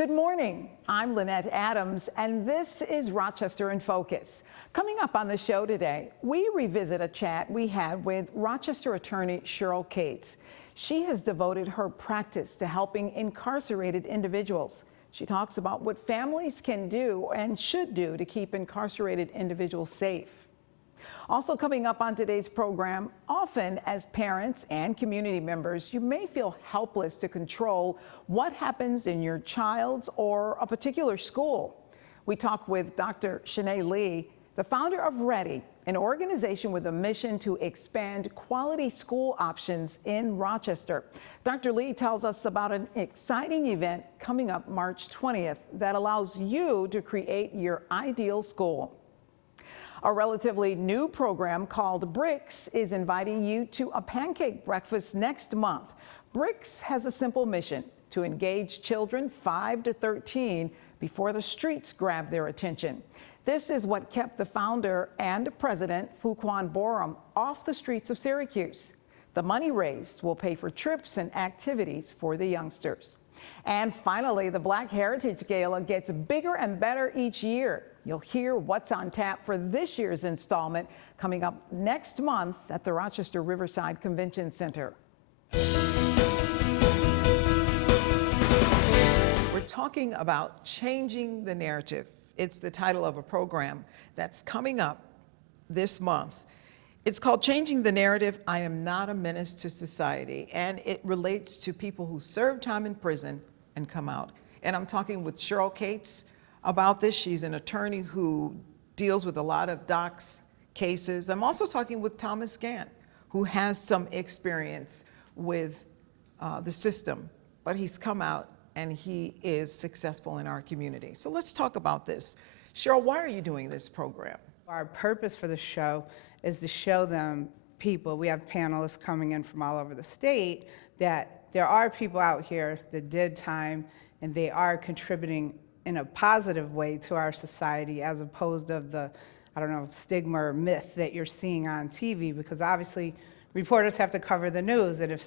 Good morning. I'm Lynette Adams, and this is Rochester in Focus. Coming up on the show today, we revisit a chat we had with Rochester attorney Cheryl Cates. She has devoted her practice to helping incarcerated individuals. She talks about what families can do and should do to keep incarcerated individuals safe. Also coming up on today's program, often as parents and community members, you may feel helpless to control what happens in your child's or a particular school. We talk with Dr. Shanae Lee, the founder of READY, an organization with a mission to expand quality school options in Rochester. Dr. Lee tells us about an exciting event coming up March 20th that allows you to create your ideal school. A relatively new program called BRICS is inviting you to a pancake breakfast next month. BRICS has a simple mission: to engage children 5 to 13 before the streets grab their attention. This is what kept the founder and president, Fuquan Borum, off the streets of Syracuse. The money raised will pay for trips and activities for the youngsters. And finally, the Black Heritage Gala gets bigger and better each year. You'll hear what's on tap for this year's installment coming up next month at the Rochester Riverside Convention Center. We're talking about changing the narrative. It's the title of a program that's coming up this month. It's called Changing the Narrative, I Am Not a Menace to Society, and it relates to people who serve time in prison and come out. And I'm talking with Cheryl Cates about this. She's an attorney who deals with a lot of docs cases. I'm also talking with Thomas Gant, who has some experience with the system, but he's come out and he is successful in our community. So let's talk about this. Cheryl, why are you doing this program? Our purpose for the show is to show them people, we have panelists coming in from all over the state, that there are people out here that did time and they are contributing in a positive way to our society, as opposed to the, stigma or myth that you're seeing on TV, because obviously reporters have to cover the news, and if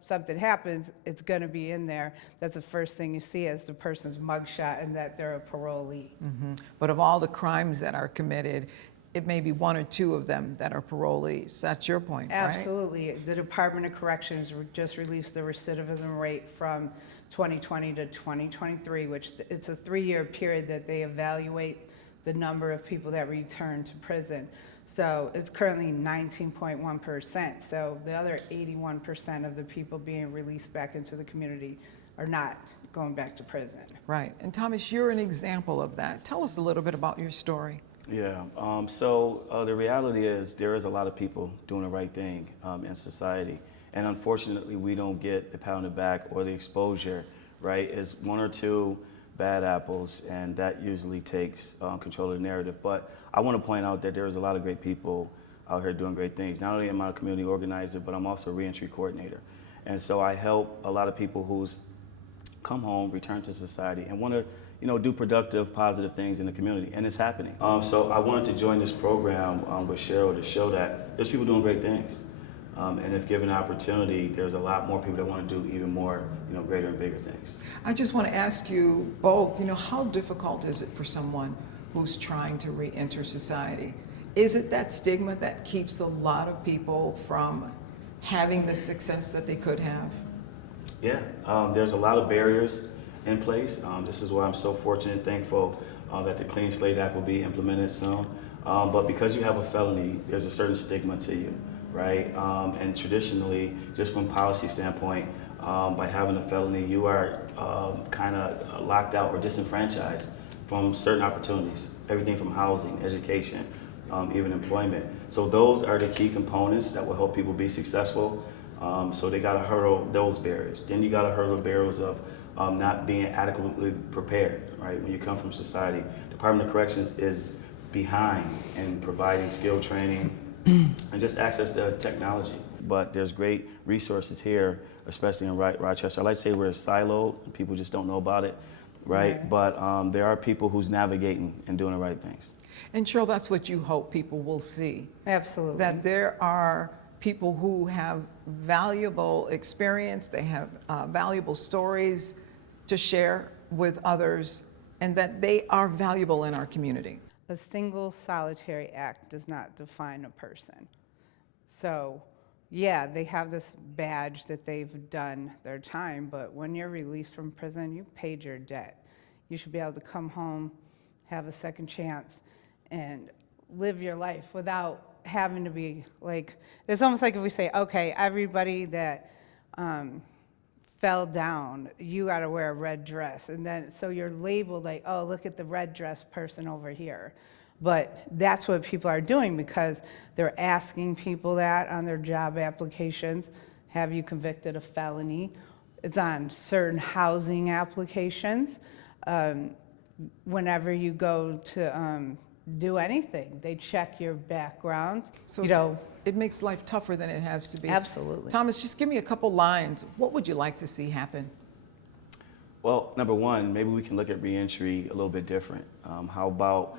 something happens, it's going to be in there. That's the first thing you see as the person's mugshot and that they're a parolee. Mm-hmm. But of all the crimes that are committed, it may be one or two of them that are parolees. That's your point, right? Absolutely. The Department of Corrections just released the recidivism rate from 2020 to 2023, which it's a 3-year period that they evaluate the number of people that return to prison. So it's currently 19.1%. So the other 81% of the people being released back into the community are not going back to prison. Right. And Thomas, you're an example of that. Tell us a little bit about your story. Yeah, the reality is there is a lot of people doing the right thing in society. And unfortunately, we don't get the pat on the back or the exposure, right? It's one or two bad apples, and that usually takes control of the narrative. But I want to point out that there's a lot of great people out here doing great things. Not only am I a community organizer, but I'm also a reentry coordinator. And so I help a lot of people who's come home, return to society, and want to do productive, positive things in the community, and it's happening. So I wanted to join this program with Cheryl to show that there's people doing great things. And if given the opportunity, there's a lot more people that want to do even more, greater and bigger things. I just want to ask you both, how difficult is it for someone who's trying to re-enter society? Is it that stigma that keeps a lot of people from having the success that they could have? Yeah, there's a lot of barriers in place. This is why I'm so fortunate and thankful that the Clean Slate Act will be implemented soon. But because you have a felony, there's a certain stigma to you, right? And traditionally, just from policy standpoint, by having a felony, you are kind of locked out or disenfranchised from certain opportunities, everything from housing, education, even employment. So those are the key components that will help people be successful. So they got to hurdle those barriers. Then you got to hurdle barriers of not being adequately prepared, right? When you come from society, Department of Corrections is behind in providing skill training and just access to technology. But there's great resources here, especially in Rochester. I like to say we're siloed, people just don't know about it, right? But there are people who's navigating and doing the right things. And Cheryl, that's what you hope people will see. Absolutely. That there are people who have valuable experience, they have valuable stories to share with others and that they are valuable in our community? A single solitary act does not define a person. So, yeah, they have this badge that they've done their time, but when you're released from prison, you've paid your debt. You should be able to come home, have a second chance, and live your life without having to be like, it's almost like if we say, okay, everybody that fell down, you got to wear a red dress. And then, so you're labeled like, oh, look at the red dress person over here. But that's what people are doing because they're asking people that on their job applications. Have you convicted of felony? It's on certain housing applications. Whenever you go to do anything, they check your background. So it makes life tougher than it has to be. Absolutely. Thomas, just give me a couple lines. What would you like to see happen? Well, number one, maybe we can look at reentry a little bit different. How about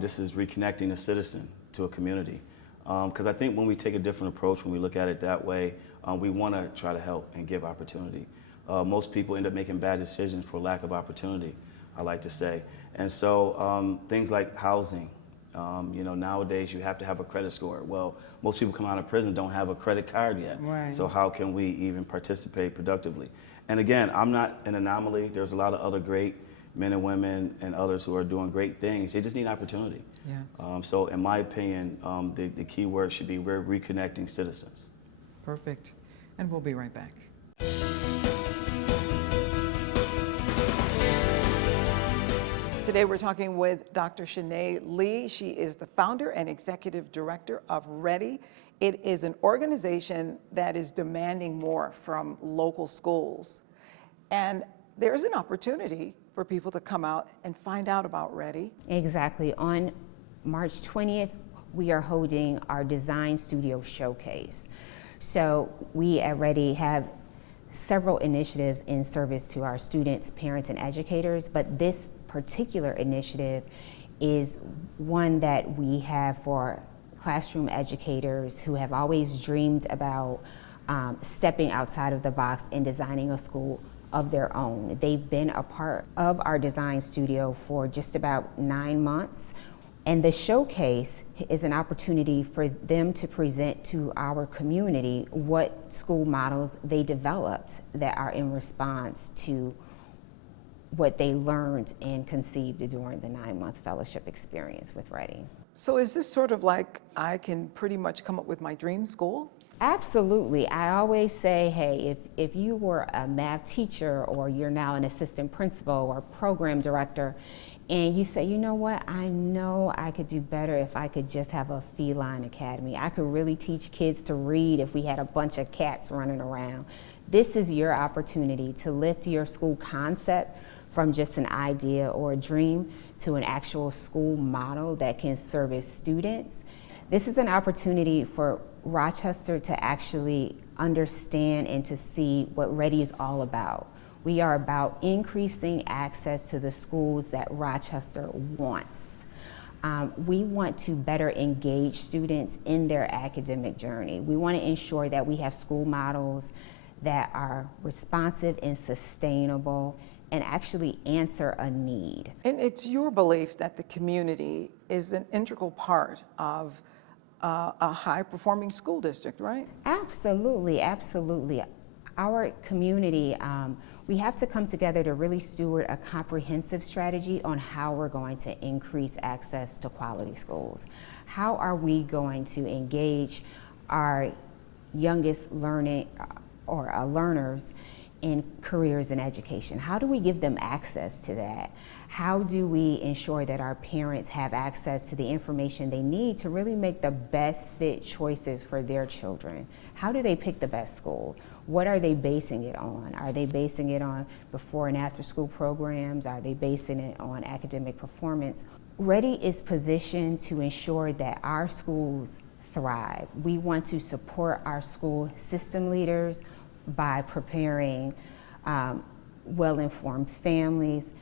this is reconnecting a citizen to a community? Because I think when we take a different approach, when we look at it that way, we want to try to help and give opportunity. Most people end up making bad decisions for lack of opportunity, I like to say. And so things like housing, nowadays you have to have a credit score. Well, most people come out of prison don't have a credit card yet. Right. So how can we even participate productively? And again, I'm not an anomaly. There's a lot of other great men and women and others who are doing great things. They just need opportunity. Yes. So in my opinion, the key word should be we're reconnecting citizens. Perfect. And we'll be right back. Today we're talking with Dr. Shanae Lee. She is the founder and executive director of READY. It is an organization that is demanding more from local schools. And there's an opportunity for people to come out and find out about READY. Exactly. On March 20th, we are holding our Design Studio Showcase. So we at READY have several initiatives in service to our students, parents, and educators, but this particular initiative is one that we have for classroom educators who have always dreamed about stepping outside of the box and designing a school of their own. They've been a part of our design studio for just about 9 months. And the showcase is an opportunity for them to present to our community what school models they developed that are in response to what they learned and conceived during the 9-month fellowship experience with READY. So is this sort of like I can pretty much come up with my dream school? Absolutely. I always say, hey, if you were a math teacher or you're now an assistant principal or program director, and you say, you know what, I know I could do better if I could just have a feline academy. I could really teach kids to read if we had a bunch of cats running around. This is your opportunity to lift your school concept from just an idea or a dream to an actual school model that can service students. This is an opportunity for Rochester to actually understand and to see what READY is all about. We are about increasing access to the schools that Rochester wants. We want to better engage students in their academic journey. We want to ensure that we have school models that are responsive and sustainable and actually answer a need. And it's your belief that the community is an integral part of a high-performing school district, right? Absolutely, absolutely. Our community, we have to come together to really steward a comprehensive strategy on how we're going to increase access to quality schools. How are we going to engage our youngest learners in careers in education? How do we give them access to that? How do we ensure that our parents have access to the information they need to really make the best fit choices for their children? How do they pick the best school? What are they basing it on? Are they basing it on before and after school programs? Are they basing it on academic performance? READY is positioned to ensure that our schools thrive. We want to support our school system leaders by preparing well-informed families,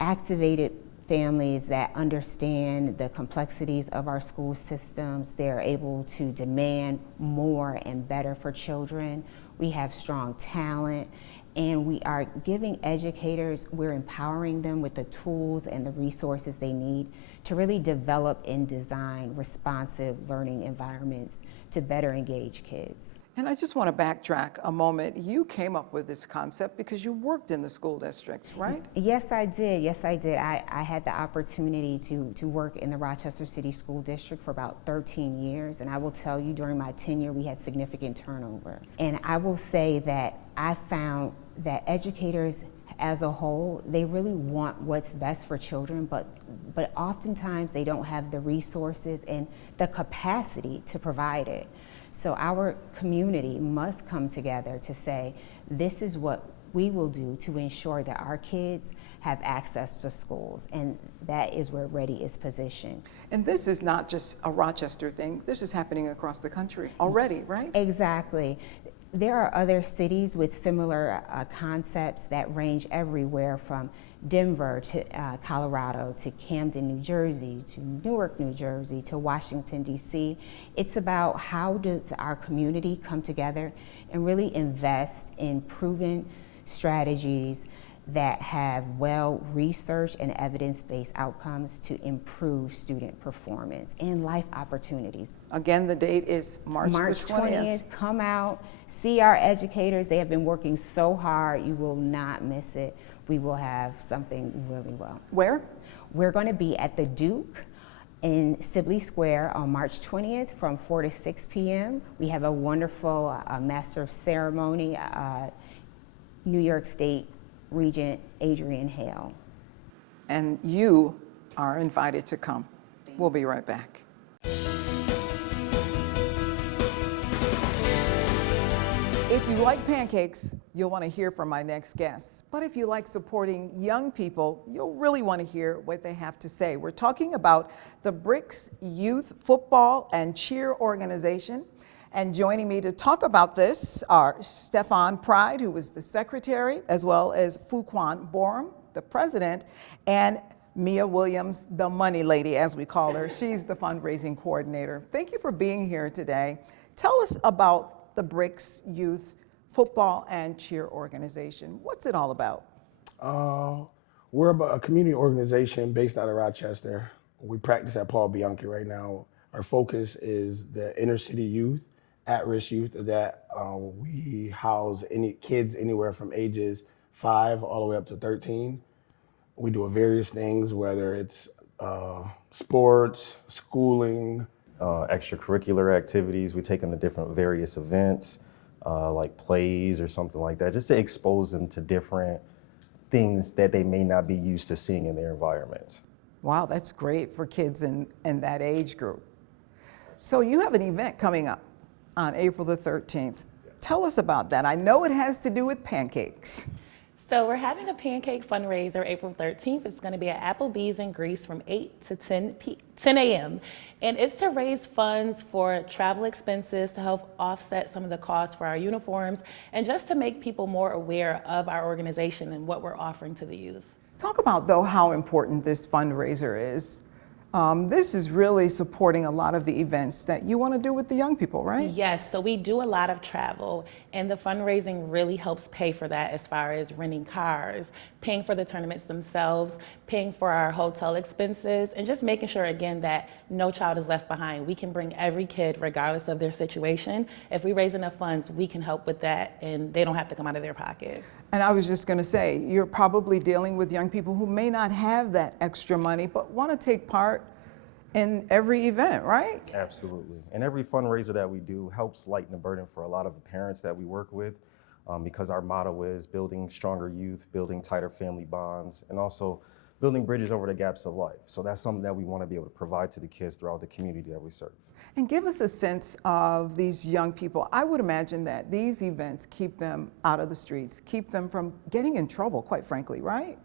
activated families that understand the complexities of our school systems. They're able to demand more and better for children. We have strong talent, And we are giving educators, we're empowering them with the tools and the resources they need to really develop and design responsive learning environments to better engage kids. And I just want to backtrack a moment. You came up with this concept because you worked in the school districts, right? Yes, I did. Yes, I did. I had the opportunity to work in the Rochester City School District for about 13 years. And I will tell you, during my tenure, we had significant turnover. And I will say that I found that educators as a whole, they really want what's best for children, but oftentimes they don't have the resources and the capacity to provide it. So our community must come together to say, this is what we will do to ensure that our kids have access to schools, and that is where Ready is positioned. And this is not just a Rochester thing. This is happening across the country already, right? Exactly. There are other cities with similar concepts that range everywhere from Denver to Colorado to Camden, New Jersey, to Newark, New Jersey, to Washington, D.C. It's about how does our community come together and really invest in proven strategies that have well-researched and evidence-based outcomes to improve student performance and life opportunities. Again, the date is March the 20th. Come out, see our educators. They have been working so hard. You will not miss it. We will have something really well. Where? We're going to be at the Duke in Sibley Square on March 20th from 4 to 6 p.m. We have a wonderful Master of Ceremony, New York State Regent Adrian Hale. And you are invited to come. We'll be right back. If you like pancakes, you'll want to hear from my next guests. But if you like supporting young people, you'll really want to hear what they have to say. We're talking about the Bricks Youth Football and Cheer Organization. And joining me to talk about this are Stefan Pride, who was the secretary, as well as Fuquan Borum, the president, and Mia Williams, the money lady, as we call her. She's the fundraising coordinator. Thank you for being here today. Tell us about the Bricks Youth Football and Cheer Organization. What's it all about? We're a community organization based out of Rochester. We practice at Paul Bianchi right now. Our focus is the inner city youth, at-risk youth that we house any kids anywhere from ages 5 all the way up to 13. We do various things, whether it's sports, schooling, extracurricular activities. We take them to different various events, like plays or something like that, just to expose them to different things that they may not be used to seeing in their environments. Wow, that's great for kids in that age group. So you have an event coming up on April the 13th. Tell us about that. I know it has to do with pancakes. So we're having a pancake fundraiser April 13th. It's going to be at Applebee's in Greece from 8 to 10 a.m. And it's to raise funds for travel expenses to help offset some of the costs for our uniforms and just to make people more aware of our organization and what we're offering to the youth. Talk about, though, how important this fundraiser is. This is really supporting a lot of the events that you want to do with the young people, right? Yes, so we do a lot of travel, and the fundraising really helps pay for that as far as renting cars, paying for the tournaments themselves, paying for our hotel expenses, and just making sure, again, that no child is left behind. We can bring every kid regardless of their situation. If we raise enough funds, we can help with that, and they don't have to come out of their pocket. And I was just going to say, you're probably dealing with young people who may not have that extra money, but want to take part in every event, right? Absolutely. And every fundraiser that we do helps lighten the burden for a lot of the parents that we work with, because our motto is building stronger youth, building tighter family bonds, and also building bridges over the gaps of life. So that's something that we want to be able to provide to the kids throughout the community that we serve. And give us a sense of these young people. I would imagine that these events keep them out of the streets, keep them from getting in trouble, quite frankly, right?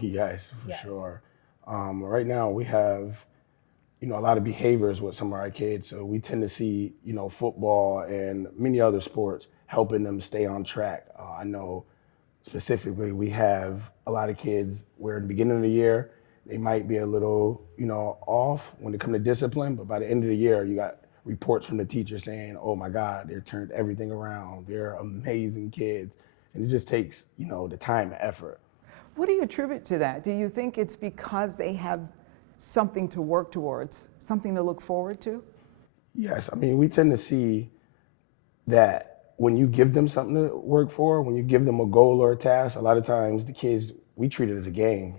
Yes, for sure. Right now we have, a lot of behaviors with some of our kids. So we tend to see, football and many other sports helping them stay on track. I know specifically we have a lot of kids where at the beginning of the year, they might be a little, off when it comes to discipline, but by the end of the year, you got reports from the teacher saying, oh my God, they turned everything around. They're amazing kids. and it just takes, the time and effort. What do you attribute to that? Do you think it's because they have something to work towards, something to look forward to? Yes, I mean, we tend to see that when you give them something to work for, when you give them a goal or a task, a lot of times the kids, we treat it as a game,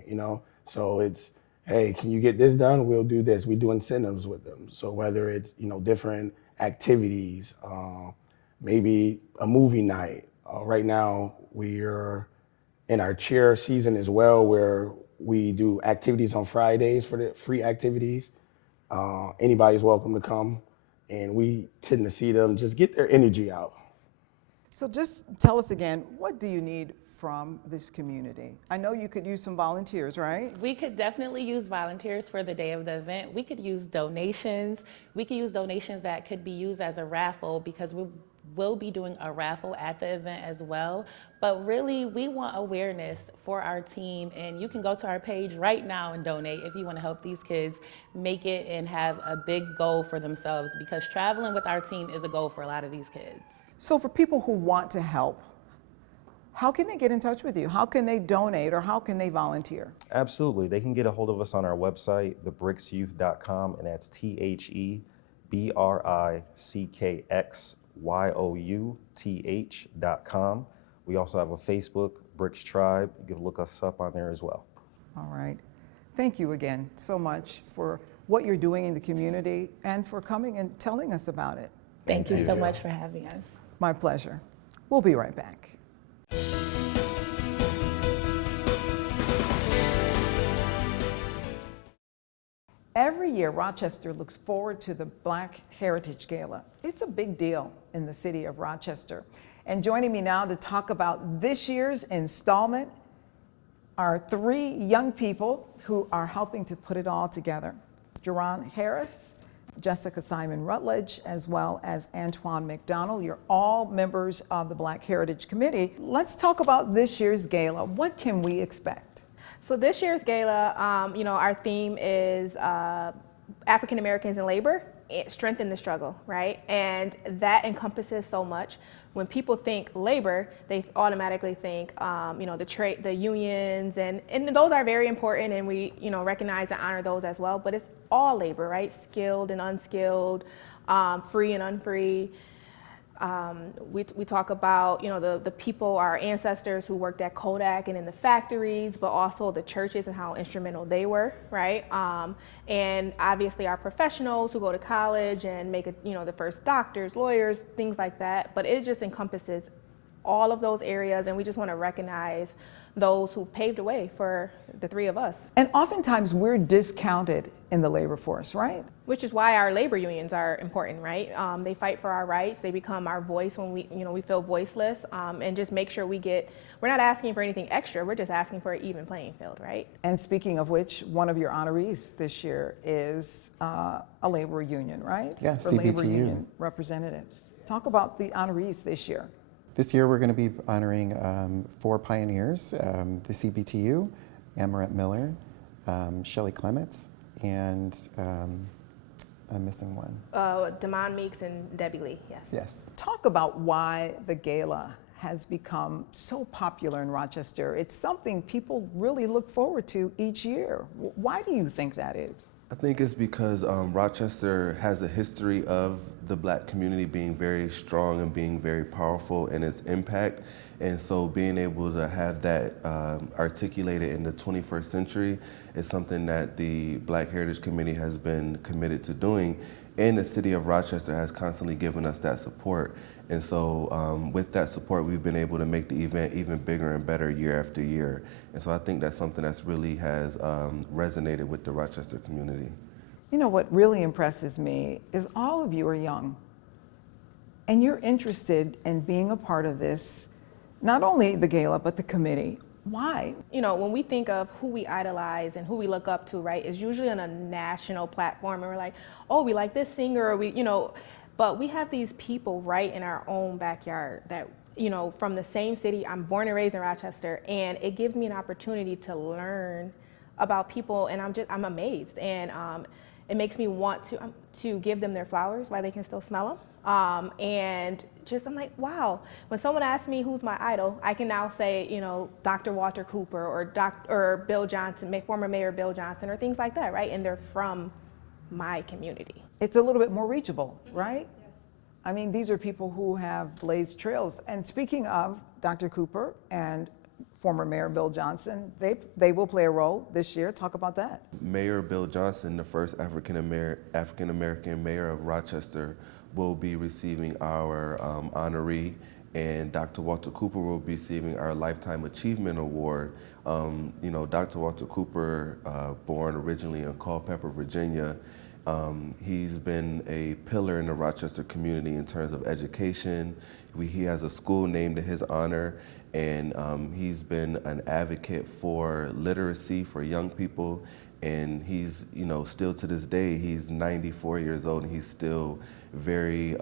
So it's, hey, can you get this done? We'll do this. We do incentives with them. So whether it's, different activities, maybe a movie night. Right now, we're in our cheer season as well, where we do activities on Fridays for the free activities. Anybody's welcome to come. And we tend to see them just get their energy out. So just tell us again, what do you need from this community? I know you could use some volunteers, right? We could definitely use volunteers for the day of the event. We could use donations. We could use donations that could be used as a raffle, because we will be doing a raffle at the event as well. But really, we want awareness for our team, and you can go to our page right now and donate if you want to help these kids make it and have a big goal for themselves, because traveling with our team is a goal for a lot of these kids. So for people who want to help, how can they get in touch with you? How can they donate, or how can they volunteer? Absolutely. They can get a hold of us on our website, thebricksyouth.com, and that's TheBricksYouth.com. We also have a Facebook, Bricks Tribe. You can look us up on there as well. All right. Thank you again so much for what you're doing in the community and for coming and telling us about it. Thank you so much for having us. My pleasure. We'll be right back. Every year, Rochester looks forward to the Black Heritage Gala. It's a big deal in the city of Rochester. And joining me now to talk about this year's installment are three young people who are helping to put it all together. Jerron Harris, Jessica Simon Rutledge, as well as Antoine McDonald. You're all members of the Black Heritage Committee. Let's talk about this year's gala. What can we expect? So this year's gala, our theme is African Americans in labor, strengthen the struggle, right? And that encompasses so much. When people think labor, they automatically think, the unions, and those are very important, and we, recognize and honor those as well. But it's all labor, right? Skilled and unskilled, free and unfree. We talk about, the people, our ancestors who worked at Kodak and in the factories, but also the churches and how instrumental they were, right? And obviously our professionals who go to college and make the first doctors, lawyers, things like that. But it just encompasses all of those areas, and we just want to recognize those who paved the way for the three of us. And oftentimes we're discounted in the labor force, right? Which is why our labor unions are important, right? They fight for our rights. They become our voice when we feel voiceless, and just make sure we're not asking for anything extra. We're just asking for an even playing field, right? And speaking of which, one of your honorees this year is a labor union, right? Yeah, For labor CBTU. union representatives. Talk about the honorees this year. This year we're going to be honoring 4 pioneers, the CBTU, Amaret Miller, Shelley Clements, and I'm missing one. Damon Meeks and Debbie Lee, yes. Yes. Talk about why the gala has become so popular in Rochester. It's something people really look forward to each year. Why do you think that is? I think it's because Rochester has a history of the Black community being very strong and being very powerful in its impact. And so being able to have that articulated in the 21st century is something that the Black Heritage Committee has been committed to doing. And the city of Rochester has constantly given us that support. And so with that support, we've been able to make the event even bigger and better year after year. And so I think that's something that's really has resonated with the Rochester community. You know, what really impresses me is all of you are young, and you're interested in being a part of this, not only the gala, but the committee. Why? When we think of who we idolize and who we look up to, right, it's usually on a national platform, and we're like, oh, we like this singer, or but we have these people right in our own backyard that, from the same city. I'm born and raised in Rochester, and it gives me an opportunity to learn about people, and I'm amazed, and it makes me want to give them their flowers while they can still smell them, and I'm like, wow. When someone asks me who's my idol, I can now say, you know, Dr. Walter Cooper or Bill Johnson, former Mayor Bill Johnson, or things like that, right? And they're from my community. It's a little bit more reachable, right? Yes. I mean, these are people who have blazed trails. And speaking of Dr. Cooper and former Mayor Bill Johnson, they will play a role this year. Talk about that. Mayor Bill Johnson, the first African American mayor of Rochester, will be receiving our honoree, and Dr. Walter Cooper will be receiving our Lifetime Achievement Award. You know, Dr. Walter Cooper, born originally in Culpeper, Virginia, he's been a pillar in the Rochester community in terms of education. He has a school named in his honor, and he's been an advocate for literacy for young people. And he's, you know, still to this day, he's 94 years old, and he's still very,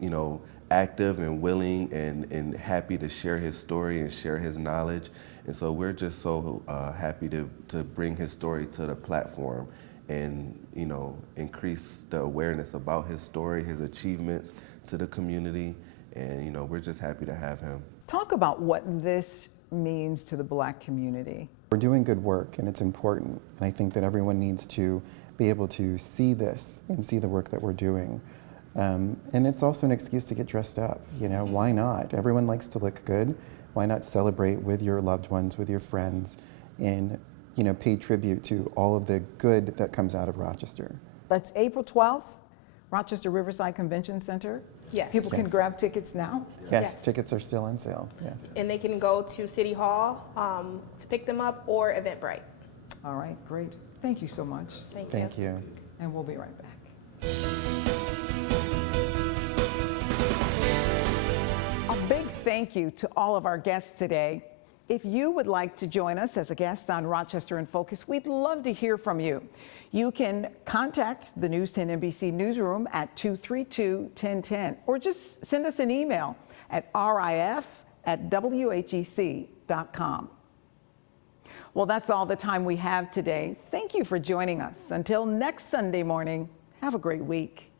you know, active and willing and happy to share his story and share his knowledge. And so we're just so happy to bring his story to the platform and, you know, increase the awareness about his story, his achievements to the community. And, you know, we're just happy to have him. Talk about what this means to the Black community. We're doing good work, and it's important. And I think that everyone needs to be able to see this and see the work that we're doing. And it's also an excuse to get dressed up. You know, why not? Everyone likes to look good. Why not celebrate with your loved ones, with your friends, and, you know, pay tribute to all of the good that comes out of Rochester. That's April 12th, Rochester Riverside Convention Center. Yes. People can Yes. grab tickets now. Yes, tickets are still on sale, yes. And they can go to City Hall to pick them up, or Eventbrite. All right, great. Thank you so much. Thank you. And we'll be right back. A big thank you to all of our guests today. If you would like to join us as a guest on Rochester in Focus, we'd love to hear from you. You can contact the News 10 NBC newsroom at 232-1010, or just send us an email at rif@whec.com. Well, that's all the time we have today. Thank you for joining us. Until next Sunday morning, have a great week.